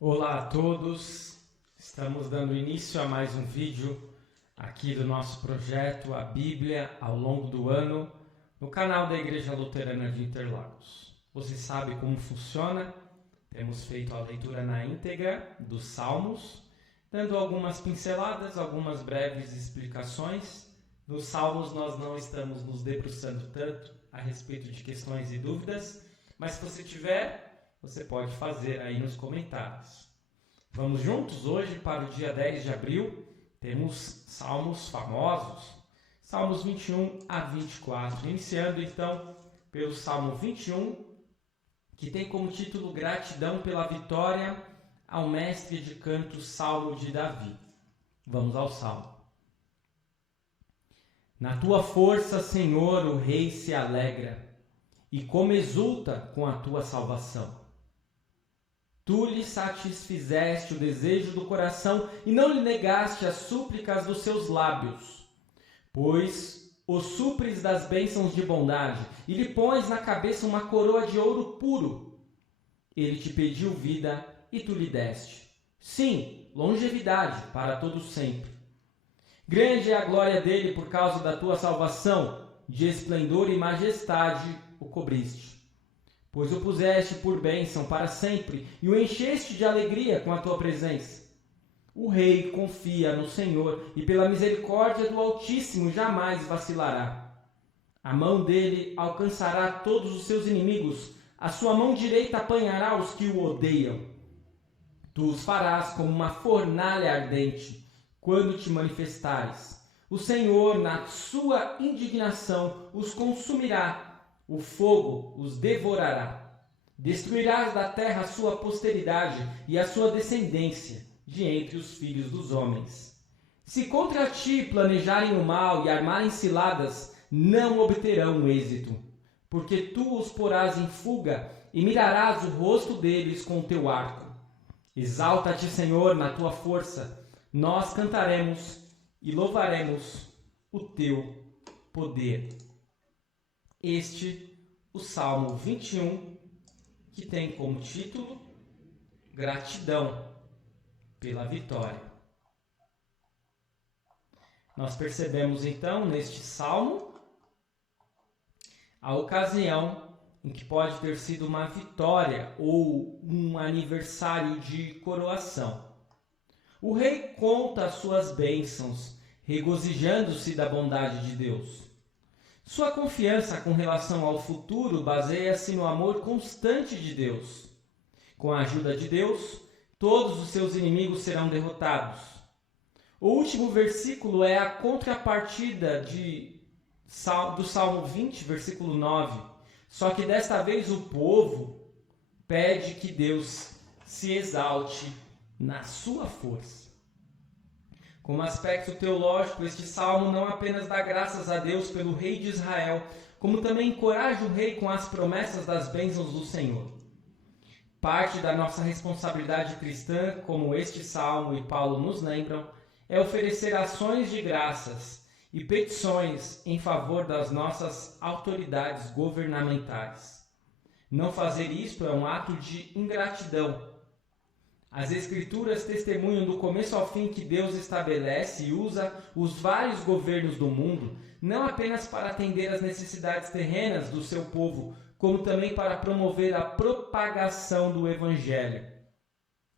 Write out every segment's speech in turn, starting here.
Olá a todos, estamos dando início a mais um vídeo aqui do nosso projeto A Bíblia ao longo do ano no canal da Igreja Luterana de Interlagos. Você sabe como funciona? Temos feito a leitura na íntegra dos Salmos, dando algumas pinceladas, algumas breves explicações. Nos Salmos nós não estamos nos debruçando tanto a respeito de questões e dúvidas, mas se você tiver, você pode fazer aí nos comentários. Vamos juntos hoje para o dia 10 de abril. Temos salmos famosos, salmos 21 a 24. Iniciando então pelo salmo 21, que tem como título Gratidão pela vitória ao mestre de canto, Salmo de Davi. Vamos ao salmo. Na tua força, Senhor, o rei se alegra, e como exulta com a tua salvação. Tu lhe satisfizeste o desejo do coração e não lhe negaste as súplicas dos seus lábios, pois o supres das bênçãos de bondade e lhe pões na cabeça uma coroa de ouro puro. Ele te pediu vida e tu lhe deste. Sim, longevidade para todo sempre. Grande é a glória dele por causa da tua salvação, de esplendor e majestade o cobriste. Pois o puseste por bênção para sempre e o encheste de alegria com a tua presença. O rei confia no Senhor e pela misericórdia do Altíssimo jamais vacilará. A mão dele alcançará todos os seus inimigos, a sua mão direita apanhará os que o odeiam. Tu os farás como uma fornalha ardente, quando te manifestares. O Senhor, na sua indignação, os consumirá. O fogo os devorará. Destruirás da terra a sua posteridade e a sua descendência de entre os filhos dos homens. Se contra ti planejarem o mal e armarem ciladas, não obterão êxito, porque tu os porás em fuga e mirarás o rosto deles com o teu arco. Exalta-te, Senhor, na tua força. Nós cantaremos e louvaremos o teu poder. O Salmo 21, que tem como título Gratidão pela vitória. Nós percebemos então neste salmo a ocasião em que pode ter sido uma vitória ou um aniversário de coroação. O rei conta as suas bênçãos, regozijando-se da bondade de Deus. Sua confiança com relação ao futuro baseia-se no amor constante de Deus. Com a ajuda de Deus, todos os seus inimigos serão derrotados. O último versículo é a contrapartida do Salmo 20, versículo 9. Só que desta vez o povo pede que Deus se exalte na sua força. Como aspecto teológico, este salmo não apenas dá graças a Deus pelo rei de Israel, como também encoraja o rei com as promessas das bênçãos do Senhor. Parte da nossa responsabilidade cristã, como este salmo e Paulo nos lembram, é oferecer ações de graças e petições em favor das nossas autoridades governamentais. Não fazer isto é um ato de ingratidão. As Escrituras testemunham do começo ao fim que Deus estabelece e usa os vários governos do mundo, não apenas para atender às necessidades terrenas do seu povo, como também para promover a propagação do Evangelho.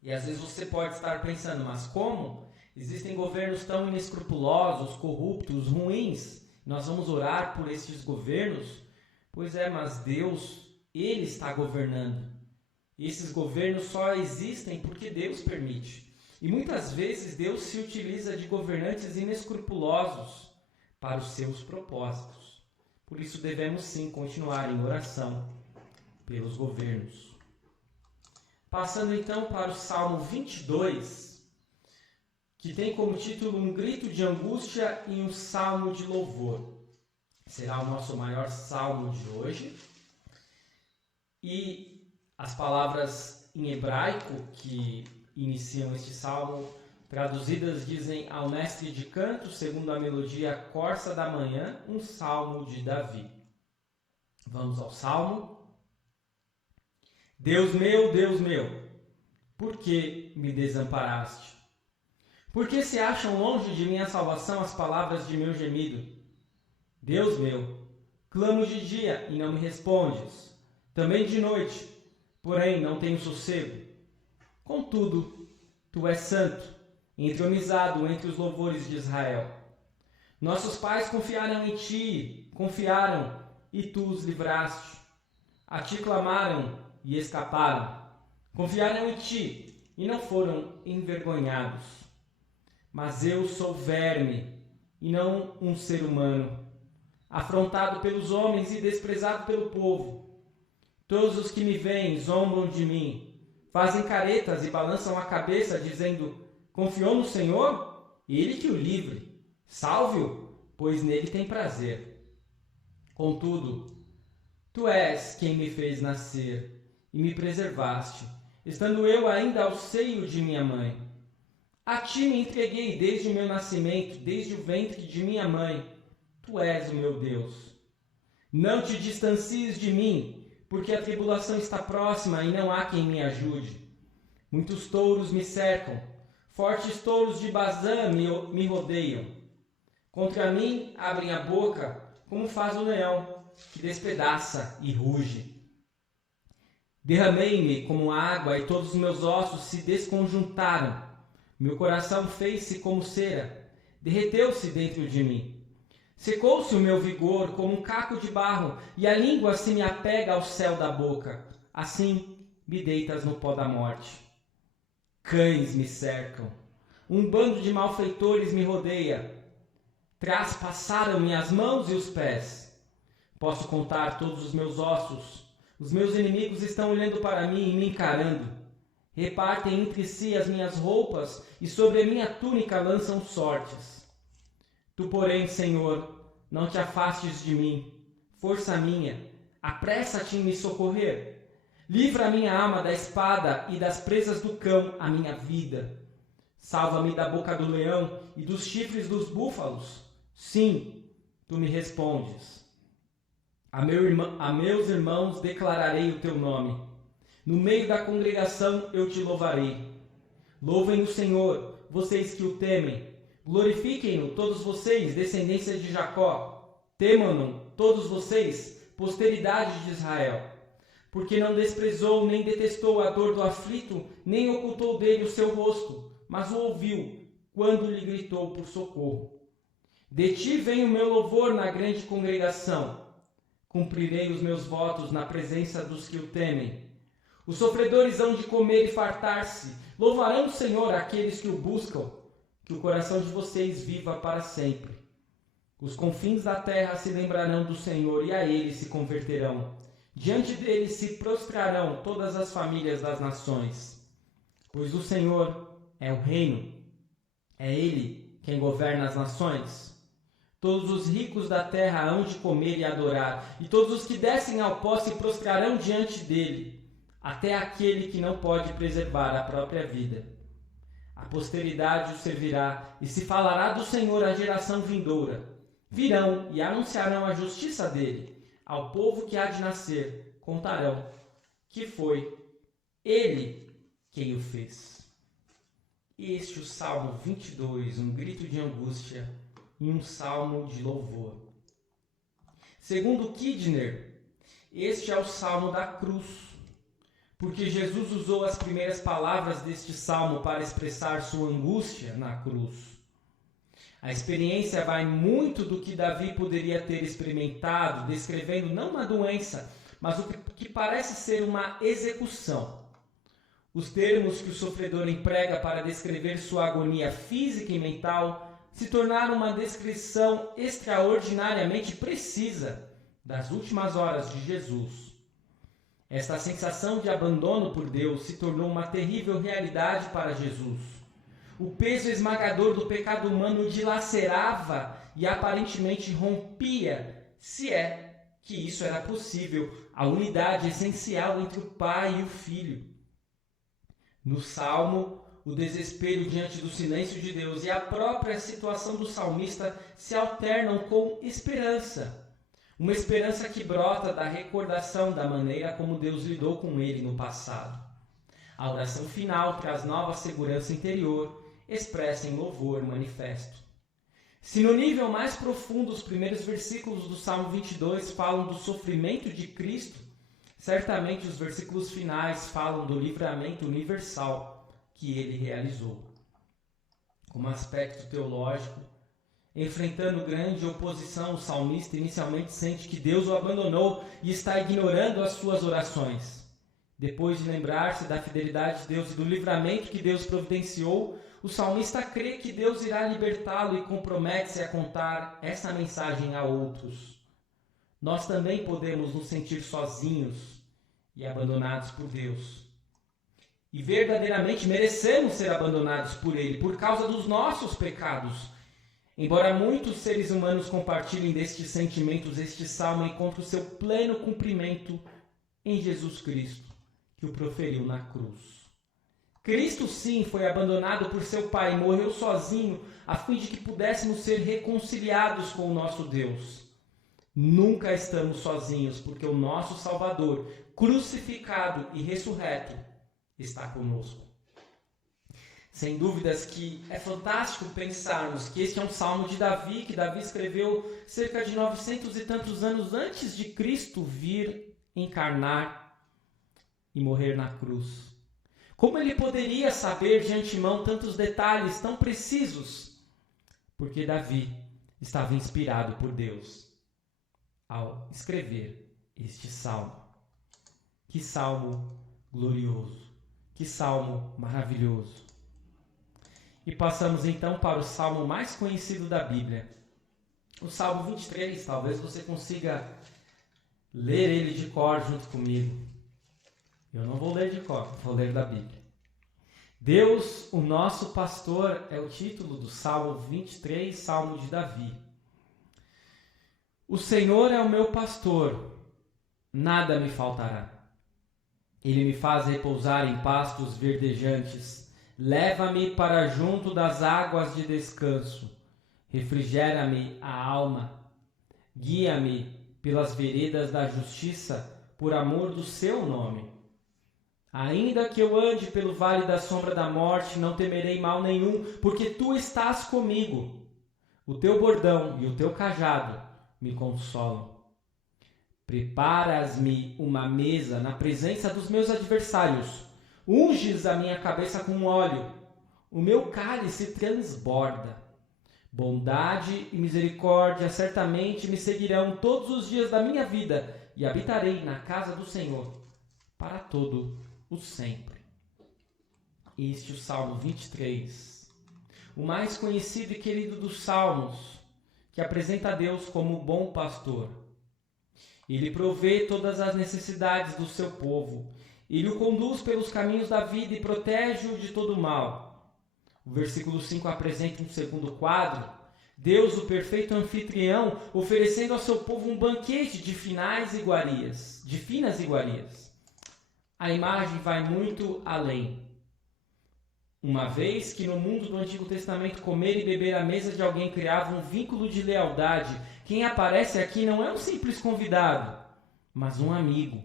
E às vezes você pode estar pensando, mas como? Existem governos tão inescrupulosos, corruptos, ruins. Nós vamos orar por estes governos? Pois é, mas Deus, Ele está governando. Esses governos só existem porque Deus permite. E muitas vezes Deus se utiliza de governantes inescrupulosos para os seus propósitos. Por isso devemos sim continuar em oração pelos governos. Passando então para o Salmo 22, que tem como título Um grito de angústia e um salmo de louvor. Será o nosso maior salmo de hoje. E as palavras em hebraico que iniciam este salmo, traduzidas, dizem: ao mestre de canto, segundo a melodia corça da manhã, um salmo de Davi. Vamos ao salmo. Deus meu, por que me desamparaste? Por que se acham longe de minha salvação as palavras de meu gemido? Deus meu, clamo de dia e não me respondes, também de noite, porém não tenho sossego. Contudo, tu és santo, entronizado entre os louvores de Israel. Nossos pais confiaram em ti, e tu os livraste. A ti clamaram e escaparam. Confiaram em ti e não foram envergonhados. Mas eu sou verme e não um ser humano, afrontado pelos homens e desprezado pelo povo. Todos os que me veem zombam de mim, fazem caretas e balançam a cabeça, dizendo: confiou no Senhor? Ele que o livre. Salve-o, pois nele tem prazer. Contudo, tu és quem me fez nascer e me preservaste, estando eu ainda ao seio de minha mãe. A ti me entreguei desde o meu nascimento, desde o ventre de minha mãe. Tu és o meu Deus. Não te distancies de mim, porque a tribulação está próxima e não há quem me ajude. Muitos touros me cercam, fortes touros de Bazã me rodeiam. Contra mim abrem a boca, como faz o leão, que despedaça e ruge. Derramei-me como água e todos os meus ossos se desconjuntaram. Meu coração fez-se como cera, derreteu-se dentro de mim. Secou-se o meu vigor como um caco de barro, e a língua se me apega ao céu da boca. Assim me deitas no pó da morte. Cães me cercam, um bando de malfeitores me rodeia. Traspassaram-me as mãos e os pés. Posso contar todos os meus ossos. Os meus inimigos estão olhando para mim e me encarando. Repartem entre si as minhas roupas e sobre a minha túnica lançam sortes. Tu, porém, Senhor, não te afastes de mim. Força minha, apressa-te em me socorrer. Livra a minha alma da espada e das presas do cão, a minha vida. Salva-me da boca do leão e dos chifres dos búfalos. Sim, tu me respondes. A meus irmãos declararei o teu nome. No meio da congregação eu te louvarei. Louvem o Senhor, vocês que o temem. Glorifiquem-no, todos vocês, descendência de Jacó. Temam-no, todos vocês, posteridade de Israel. Porque não desprezou nem detestou a dor do aflito, nem ocultou dele o seu rosto, mas o ouviu, quando lhe gritou por socorro. De ti vem o meu louvor na grande congregação. Cumprirei os meus votos na presença dos que o temem. Os sofredores hão de comer e fartar-se. Louvarão o Senhor aqueles que o buscam. Que o coração de vocês viva para sempre. Os confins da terra se lembrarão do Senhor e a ele se converterão. Diante dele se prostrarão todas as famílias das nações. Pois o Senhor é o reino. É ele quem governa as nações. Todos os ricos da terra hão de comer e adorar, e todos os que descem ao pó se prostrarão diante dele, até aquele que não pode preservar a própria vida. A posteridade o servirá, e se falará do Senhor à geração vindoura. Virão e anunciarão a justiça dele. Ao povo que há de nascer, contarão que foi ele quem o fez. Este é o Salmo 22, um grito de angústia e um salmo de louvor. Segundo Kidner, este é o salmo da cruz, porque Jesus usou as primeiras palavras deste salmo para expressar sua angústia na cruz. A experiência vai muito do que Davi poderia ter experimentado, descrevendo não uma doença, mas o que parece ser uma execução. Os termos que o sofredor emprega para descrever sua agonia física e mental se tornaram uma descrição extraordinariamente precisa das últimas horas de Jesus. Esta sensação de abandono por Deus se tornou uma terrível realidade para Jesus. O peso esmagador do pecado humano o dilacerava e aparentemente rompia, se é que isso era possível, a unidade essencial entre o Pai e o Filho. No Salmo, o desespero diante do silêncio de Deus e a própria situação do salmista se alternam com esperança. Uma esperança que brota da recordação da maneira como Deus lidou com ele no passado. A oração final traz nova segurança interior, expressa em louvor manifesto. Se no nível mais profundo os primeiros versículos do Salmo 22 falam do sofrimento de Cristo, certamente os versículos finais falam do livramento universal que ele realizou. Como aspecto teológico, enfrentando grande oposição, o salmista inicialmente sente que Deus o abandonou e está ignorando as suas orações. Depois de lembrar-se da fidelidade de Deus e do livramento que Deus providenciou, o salmista crê que Deus irá libertá-lo e compromete-se a contar essa mensagem a outros. Nós também podemos nos sentir sozinhos e abandonados por Deus. E verdadeiramente merecemos ser abandonados por Ele por causa dos nossos pecados. Embora muitos seres humanos compartilhem destes sentimentos, este salmo encontra o seu pleno cumprimento em Jesus Cristo, que o proferiu na cruz. Cristo, sim, foi abandonado por seu Pai e morreu sozinho, a fim de que pudéssemos ser reconciliados com o nosso Deus. Nunca estamos sozinhos, porque o nosso Salvador, crucificado e ressurreto, está conosco. Sem dúvidas que é fantástico pensarmos que este é um salmo de Davi, que Davi escreveu cerca de 900 e tantos anos antes de Cristo vir encarnar e morrer na cruz. Como ele poderia saber de antemão tantos detalhes tão precisos? Porque Davi estava inspirado por Deus ao escrever este salmo. Que salmo glorioso! Que salmo maravilhoso! E passamos então para o salmo mais conhecido da Bíblia. O Salmo 23, talvez você consiga ler ele de cor junto comigo. Eu não vou ler de cor, vou ler da Bíblia. Deus, o nosso pastor, é o título do Salmo 23, Salmo de Davi. O Senhor é o meu pastor, nada me faltará. Ele me faz repousar em pastos verdejantes, leva-me para junto das águas de descanso, refrigera-me a alma, guia-me pelas veredas da justiça, por amor do seu nome. Ainda que eu ande pelo vale da sombra da morte, não temerei mal nenhum, porque tu estás comigo. O teu bordão e o teu cajado me consolam. Preparas-me uma mesa na presença dos meus adversários. Unges a minha cabeça com óleo. O meu cálice transborda. Bondade e misericórdia certamente me seguirão todos os dias da minha vida, e habitarei na casa do Senhor para todo o sempre. Este é o Salmo 23, o mais conhecido e querido dos salmos, que apresenta a Deus como o bom pastor. Ele provê todas as necessidades do seu povo. Ele o conduz pelos caminhos da vida e protege-o de todo o mal. O versículo 5 apresenta um segundo quadro. Deus, o perfeito anfitrião, oferecendo ao seu povo um banquete de finas iguarias. A imagem vai muito além. Uma vez que no mundo do Antigo Testamento comer e beber à mesa de alguém criava um vínculo de lealdade, quem aparece aqui não é um simples convidado, mas um amigo.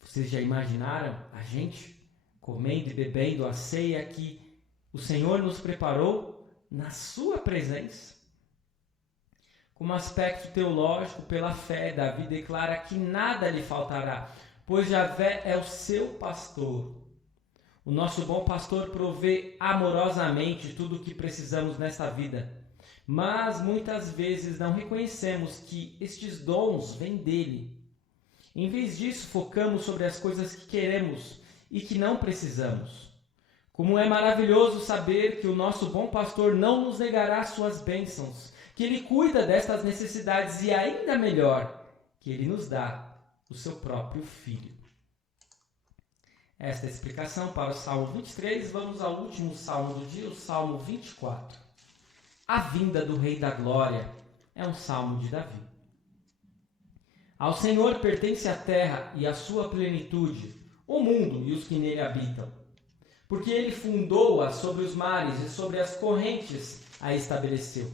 Vocês já imaginaram a gente comendo e bebendo a ceia que o Senhor nos preparou na sua presença? Como aspecto teológico, pela fé, Davi declara que nada lhe faltará, pois Javé é o seu pastor. O nosso bom pastor provê amorosamente tudo o que precisamos nesta vida, mas muitas vezes não reconhecemos que estes dons vêm dele. Em vez disso, focamos sobre as coisas que queremos e que não precisamos. Como é maravilhoso saber que o nosso bom pastor não nos negará suas bênçãos, que ele cuida destas necessidades e, ainda melhor, que ele nos dá o seu próprio Filho. Esta é a explicação para o Salmo 23. Vamos ao último salmo do dia, o Salmo 24. A vinda do Rei da Glória é um salmo de Davi. Ao Senhor pertence a terra e a sua plenitude, o mundo e os que nele habitam. Porque ele fundou-a sobre os mares e sobre as correntes a estabeleceu.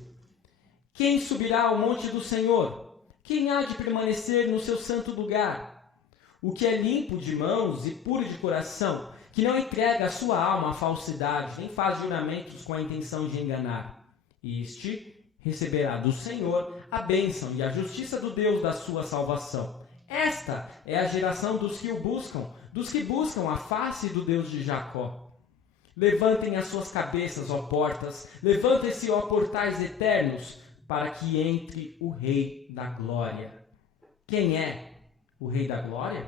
Quem subirá ao monte do Senhor? Quem há de permanecer no seu santo lugar? O que é limpo de mãos e puro de coração, que não entrega a sua alma à falsidade, nem faz juramentos com a intenção de enganar. Este receberá do Senhor a bênção e a justiça do Deus da sua salvação. Esta é a geração dos que o buscam, dos que buscam a face do Deus de Jacó. Levantem as suas cabeças, ó portas, levantem-se, ó portais eternos, para que entre o Rei da Glória. Quem é o Rei da Glória?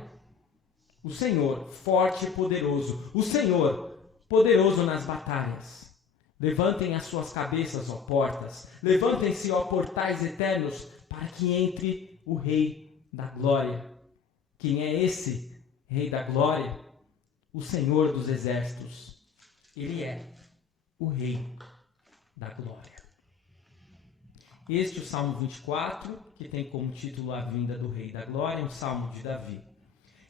O Senhor, forte e poderoso, o Senhor, poderoso nas batalhas. Levantem as suas cabeças, ó portas, levantem-se, ó portais eternos, para que entre o Rei da Glória. Quem é esse Rei da Glória? O Senhor dos Exércitos. Ele é o Rei da Glória. Este é o Salmo 24, que tem como título A Vinda do Rei da Glória, um salmo de Davi.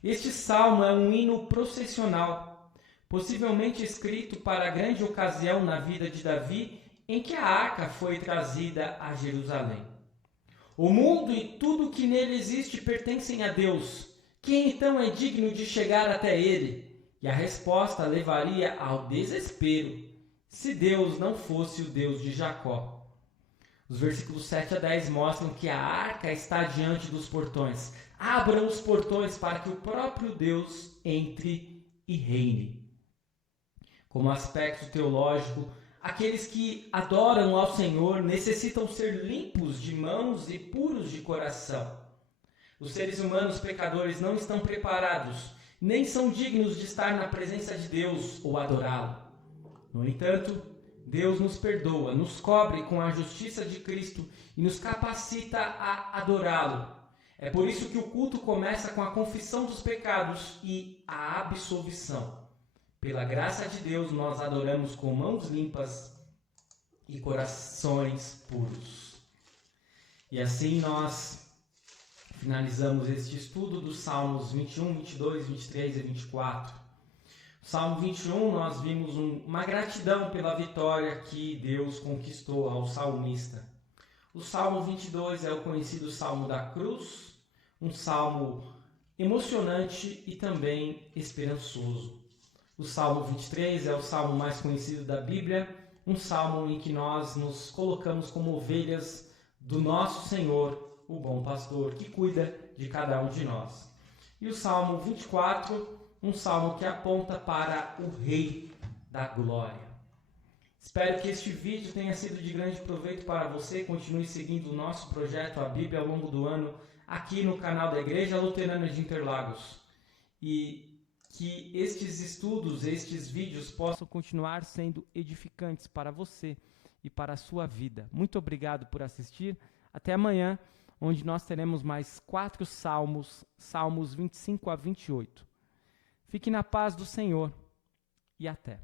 Este salmo é um hino processional, possivelmente escrito para a grande ocasião na vida de Davi, em que a arca foi trazida a Jerusalém. O mundo e tudo que nele existe pertencem a Deus. Quem então é digno de chegar até ele? E a resposta levaria ao desespero, se Deus não fosse o Deus de Jacó. Os versículos 7 a 10 mostram que a arca está diante dos portões. Abram os portões para que o próprio Deus entre e reine. Como aspecto teológico, aqueles que adoram ao Senhor necessitam ser limpos de mãos e puros de coração. Os seres humanos pecadores não estão preparados, nem são dignos de estar na presença de Deus ou adorá-lo. No entanto, Deus nos perdoa, nos cobre com a justiça de Cristo e nos capacita a adorá-lo. É por isso que o culto começa com a confissão dos pecados e a absolvição. Pela graça de Deus, nós adoramos com mãos limpas e corações puros. E assim nós finalizamos este estudo dos Salmos 21, 22, 23 e 24. No Salmo 21, nós vimos uma gratidão pela vitória que Deus conquistou ao salmista. O Salmo 22 é o conhecido Salmo da Cruz, um salmo emocionante e também esperançoso. O Salmo 23 é o salmo mais conhecido da Bíblia, um salmo em que nós nos colocamos como ovelhas do nosso Senhor, o bom pastor, que cuida de cada um de nós. E o Salmo 24, um salmo que aponta para o Rei da Glória. Espero que este vídeo tenha sido de grande proveito para você. Continue seguindo o nosso projeto A Bíblia ao longo do ano aqui no canal da Igreja Luterana de Interlagos. E que estes estudos, estes vídeos possam continuar sendo edificantes para você e para a sua vida. Muito obrigado por assistir. Até amanhã, onde nós teremos mais 4 salmos, Salmos 25 a 28. Fique na paz do Senhor e até.